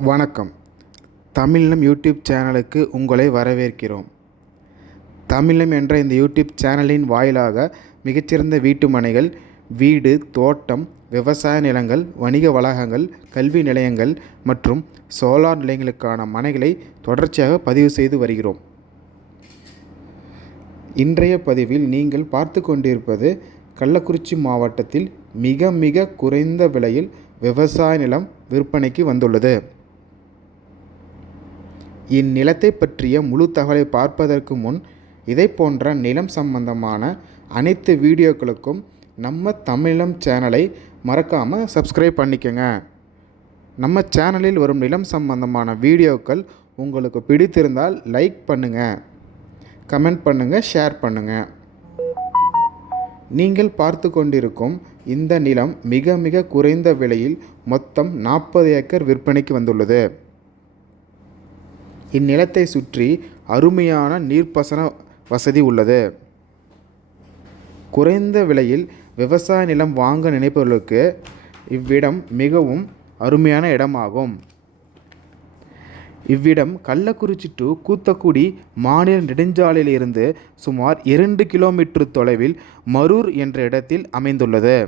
வணக்கம். தமிழ்லம் யூடியூப் சேனலுக்கு உங்களை வரவேற்கிறோம். தமிழ்லம் என்ற இந்த யூடியூப் சேனலின் வாயிலாக மிகச்சிறந்த வீட்டு மனைகள், வீடு, தோட்டம், விவசாய நிலங்கள், வணிக வளாகங்கள், கல்வி நிலையங்கள் மற்றும் சோலார் நிலையங்களுக்கான மனைகளை தொடர்ச்சியாக பதிவு செய்து வருகிறோம். இன்றைய பதிவில் நீங்கள் பார்த்து கொண்டிருப்பது கள்ளக்குறிச்சி மாவட்டத்தில் மிக குறைந்த விலையில் விவசாய நிலம் விற்பனைக்கு வந்துள்ளது. இந்நிலத்தை பற்றிய முழு தகவலை பார்ப்பதற்கு முன் இதை போன்ற நிலம் சம்பந்தமான அனைத்து வீடியோக்களுக்கும் நம்ம தமிழம் சேனலை மறக்காமல் சப்ஸ்கிரைப் பண்ணிக்கோங்க. நம்ம சேனலில் வரும் நிலம் சம்பந்தமான வீடியோக்கள் உங்களுக்கு பிடித்திருந்தால் லைக் பண்ணுங்கள், கமெண்ட் பண்ணுங்கள், ஷேர் பண்ணுங்கள். நீங்கள் பார்த்து கொண்டிருக்கும் இந்த நிலம் மிக குறைந்த விலையில் மொத்தம் 40 ஏக்கர் விற்பனைக்கு வந்துள்ளது. இந்நிலத்தை சுற்றி அருமையான நீர்ப்பாசன வசதி உள்ளது. குறைந்த விலையில் விவசாய நிலம் வாங்க நினைப்பவர்களுக்கு இவ்விடம் மிகவும் அருமையான இடமாகும். இவ்விடம் கள்ளக்குறிச்சி டு கூத்தக்குடி மாநில நெடுஞ்சாலையிலிருந்து சுமார் 2 கிலோமீட்டர் தொலைவில் மரூர் என்ற இடத்தில் அமைந்துள்ளது.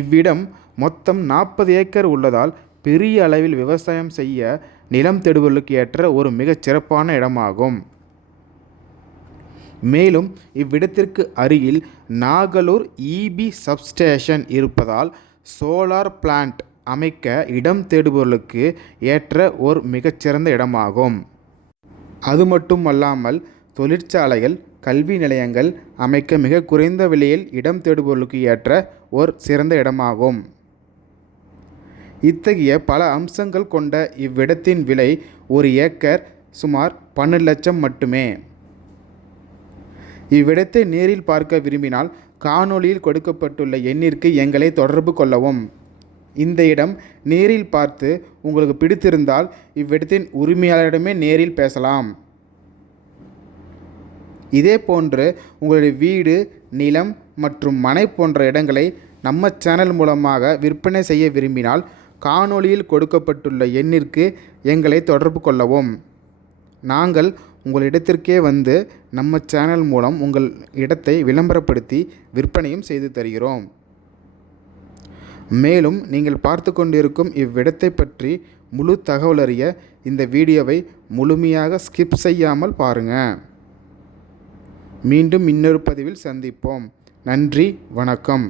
இவ்விடம் மொத்தம் 40 ஏக்கர் உள்ளதால் பெரிய அளவில் விவசாயம் செய்ய நிலம் தேடுபவர்களுக்கு ஏற்ற ஒரு மிகச் சிறப்பான இடமாகும். மேலும் இவ்விடத்திற்கு அருகில் நாகலூர் இபி சப்ஸ்டேஷன் இருப்பதால் சோலார் பிளான்ட் அமைக்க இடம் தேடுபவர்களுக்கு ஏற்ற ஒரு மிகச்சிறந்த இடமாகும். அது மட்டுமல்லாமல் தொழிற்சாலைகள், கல்வி நிலையங்கள் அமைக்க மிக குறைந்த விலையில் இடம் தேடுபவர்களுக்கு ஏற்ற ஒரு சிறந்த இடமாகும். இத்தகைய பல அம்சங்கள் கொண்ட இவ்விடத்தின் விலை ஒரு ஏக்கர் சுமார் 12 லட்சம் மட்டுமே. இவ்விடத்தை நேரில் பார்க்க விரும்பினால் காணொளியில் கொடுக்கப்பட்டுள்ள எண்ணிற்கு எங்களை தொடர்பு கொள்ளவும். இந்த இடம் நேரில் பார்த்து உங்களுக்கு பிடித்திருந்தால் இவ்விடத்தின் உரிமையாளரிடமே நேரில் பேசலாம். இதே போன்று உங்களுடைய வீடு, நிலம் மற்றும் மனை போன்ற இடங்களை நம்ம சேனல் மூலமாக விற்பனை செய்ய விரும்பினால் காணொளியில் கொடுக்கப்பட்டுள்ள எண்ணிற்கு எங்களை தொடர்பு கொள்ளவும். நாங்கள் உங்கள் இடத்திற்கே வந்து நம்ம சேனல் மூலம் உங்கள் இடத்தை விளம்பரப்படுத்தி விற்பனையும் செய்து தருகிறோம். மேலும் நீங்கள் பார்த்து கொண்டிருக்கும் இவ்விடத்தை பற்றி முழு தகவல் அறிய இந்த வீடியோவை முழுமையாக ஸ்கிப் செய்யாமல் பாருங்கள். மீண்டும் இன்னொரு பதிவில் சந்திப்போம். நன்றி, வணக்கம்.